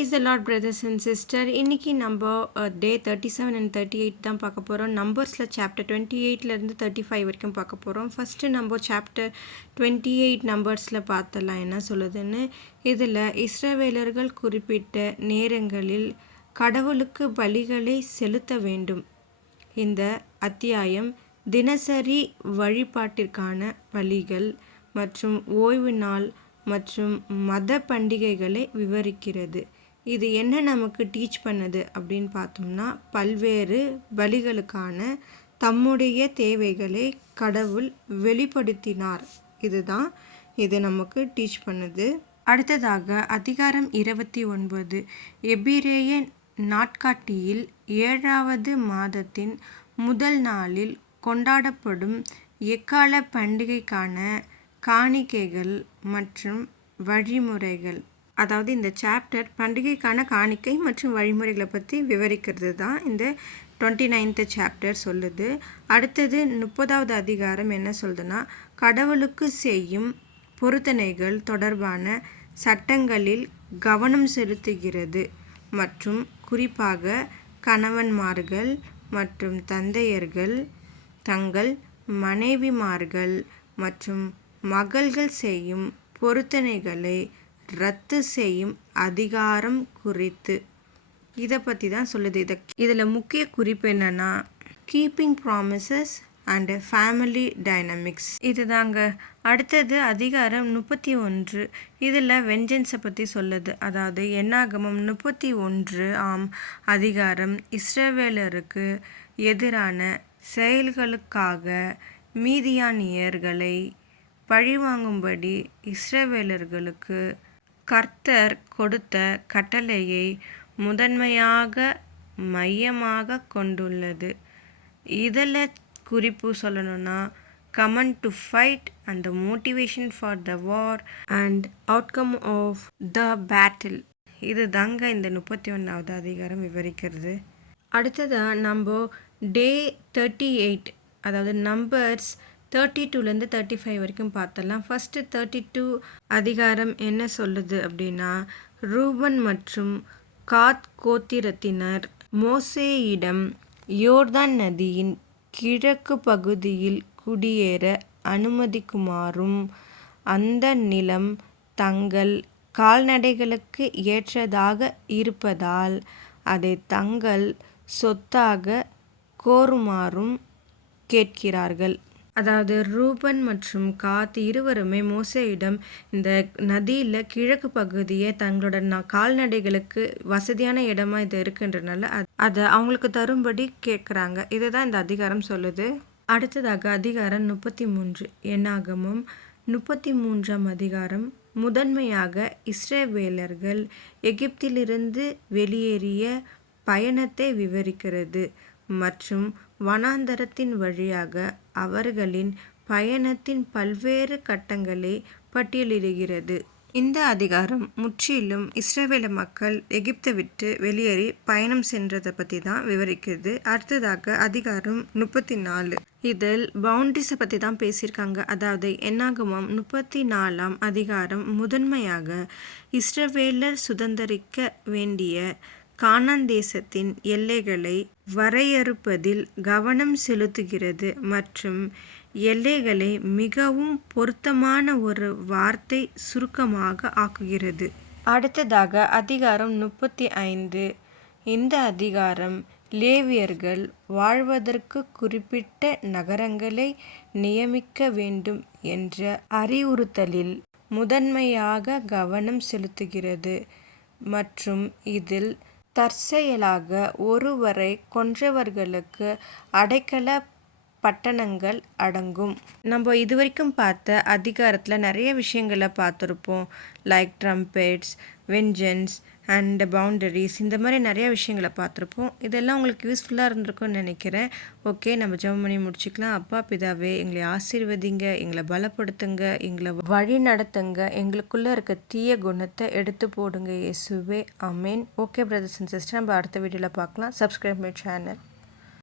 Praise the Lord, brothers and sisters. இன்னைக்கு நம்ம டே 37 and 38 தான் பார்க்க போகிறோம். நம்பர்ஸில் சாப்டர் 28லேருந்து 35 வரைக்கும் பார்க்க போகிறோம். ஃபஸ்ட்டு நம்ம சாப்டர் 28 நம்பர்ஸில் பார்த்தலாம் என்ன சொல்லுதுன்னு. இதில் இஸ்ரவேலர்கள் குறிப்பிட்ட நேரங்களில் கடவுளுக்கு பலிகளை செலுத்த வேண்டும். இந்த அத்தியாயம் தினசரி வழிபாட்டிற்கான பலிகள் மற்றும் ஓய்வு நாள் மற்றும் மத பண்டிகைகளை விவரிக்கிறது. இது என்ன நமக்கு டீச் பண்ணுது அப்படின்னு பார்த்தோம்னா, பல்வேறு பலிகளுக்கான தம்முடைய தேவைகளை கடவுள் வெளிப்படுத்தினார். இதுதான் இது நமக்கு டீச் பண்ணுது. அடுத்ததாக அதிகாரம் 29. எபிரேய நாட்காட்டியில் 7வது மாதத்தின் முதல் நாளில் கொண்டாடப்படும் எக்கால பண்டிகைக்கான காணிக்கைகள் மற்றும் வழிமுறைகள். அதாவது இந்த சாப்டர் பண்டிகைக்கான காணிக்கை மற்றும் வழிமுறைகளை பற்றி விவரிக்கிறது தான் இந்த 29th சாப்டர் சொல்லுது. அடுத்தது 30வது அதிகாரம் என்ன சொல்லுதுன்னா, கடவுளுக்கு செய்யும் பொருத்தனைகள் தொடர்பான சட்டங்களில் கவனம் செலுத்துகிறது மற்றும் குறிப்பாக கணவன்மார்கள் மற்றும் தந்தையர்கள் தங்கள் மனைவிமார்கள் மற்றும் மகள்கள் செய்யும் பொருத்தனைகளை ரத்து செய்யும் அதிகாரம் குறித்து இதை பற்றி தான் சொல்லுது. இதில் முக்கிய குறிப்பு என்னென்னா, keeping promises and family dynamics இது தாங்க. அடுத்தது அதிகாரம் 31. இதில் வெஞ்சன்ஸை பற்றி சொல்லுது. அதாவது என்னாகமம் 31 அதிகாரம் இஸ்ரவேலருக்கு எதிரான செயல்களுக்காக மீதியானியர்களை பழிவாங்கும்படி இஸ்ரவேலர்களுக்கு கர்த்தர் கொடுத்த கட்டளையை முதன்மையாக மையமாக கொண்டுள்ளது. இதில் குறிப்பு சொல்லணும்னா, common to fight and the motivation for the war and outcome of the battle. இது தாங்க இந்த 31வது அதிகாரம் விவரிக்கிறது. அடுத்ததாக நம்ம டே 38, அதாவது நம்பர்ஸ் 32லேருந்து 35 வரைக்கும் பார்த்தலாம். ஃபஸ்ட்டு 32 அதிகாரம் என்ன சொல்லுது அப்படின்னா, ரூபன் மற்றும் காத் கோத்திரத்தினர் மோசேயிடம் யோர்தான் நதியின் கிழக்கு பகுதியில் குடியேற அனுமதிக்குமாறும் அந்த நிலம் தங்கள் கால்நடைகளுக்கு ஏற்றதாக இருப்பதால் அதை தங்கள் சொத்தாக கோருமாறும் கேட்கிறார்கள். அதாவது ரூபன் மற்றும் காத் இருவருமே மோசேயிடம் இந்த நதியில் கிழக்கு பகுதியை தங்களோட கால்நடைகளுக்கு வசதியான இடமா இது இருக்குன்றனால அதை அவங்களுக்கு தரும்படி கேட்குறாங்க. இதுதான் இந்த அதிகாரம் சொல்லுது. அடுத்ததாக அதிகாரம் 33. என்னாகமம் 33ஆம் அதிகாரம் முதன்மையாக இஸ்ரவேலர்கள் எகிப்திலிருந்து வெளியேறிய பயணத்தை விவரிக்கிறது மற்றும் வனாந்தரத்தின் வழியாக அவர்களின் பயணத்தின் பல்வேறு கட்டங்களை பட்டியலிடுகிறது. இந்த அதிகாரம் முற்றிலும் இஸ்ரவேல மக்கள் எகிப்தை விட்டு வெளியேறி பயணம் சென்றதை பற்றி தான் விவரிக்கிறது. அடுத்ததாக அதிகாரம் 34. இதில் பவுண்டரிஸை பற்றி தான் பேசியிருக்காங்க. அதாவது என்னாகமம் 34ஆம் அதிகாரம் முதன்மையாக இஸ்ரவேலர் சுதந்திரிக்க வேண்டிய கானான் தேசத்தின் எல்லைகளை வரையறுப்பதில் கவனம் செலுத்துகிறது மற்றும் எல்லைகளை மிகவும் பொருத்தமான ஒரு வார்த்தை சுருக்கமாக ஆக்குகிறது. அடுத்ததாக அதிகாரம் 35. இந்த அதிகாரம் லேவியர்கள் வாழ்வதற்கு குறிப்பிட்ட நகரங்களை நியமிக்க வேண்டும் என்ற அறிவுறுத்தலில் முதன்மையாக கவனம் செலுத்துகிறது மற்றும் இதில் தற்செயலாக ஒருவரை கொன்றவர்களுக்கு அடைக்கல பட்டணங்கள் அடங்கும். நம்ம இதுவரைக்கும் பார்த்த அதிகாரத்தில் நிறைய விஷயங்களை பார்த்துருப்போம். Like trumpets, vengeance and boundaries, இந்த மாதிரி நிறைய விஷயங்களை பார்த்துருப்போம். இதெல்லாம் உங்களுக்கு யூஸ்ஃபுல்லாக இருந்திருக்கும்னு நினைக்கிறேன். ஓகே, நம்ம ஜெபம் பண்ணி முடிச்சுக்கலாம். அப்பா பிதாவே, எங்களை ஆசீர்வதிங்க, எங்களை பலப்படுத்துங்க, எங்களை வழி நடத்துங்க, எங்களுக்குள்ளே இருக்க தீய குணத்தை எடுத்து போடுங்க இயேசுவே, ஆமேன். ஓகே பிரதர்ஸ் அண்ட் சிஸ்டர், நம்ம அடுத்த வீடியோவில் பார்க்கலாம். Subscribe my channel.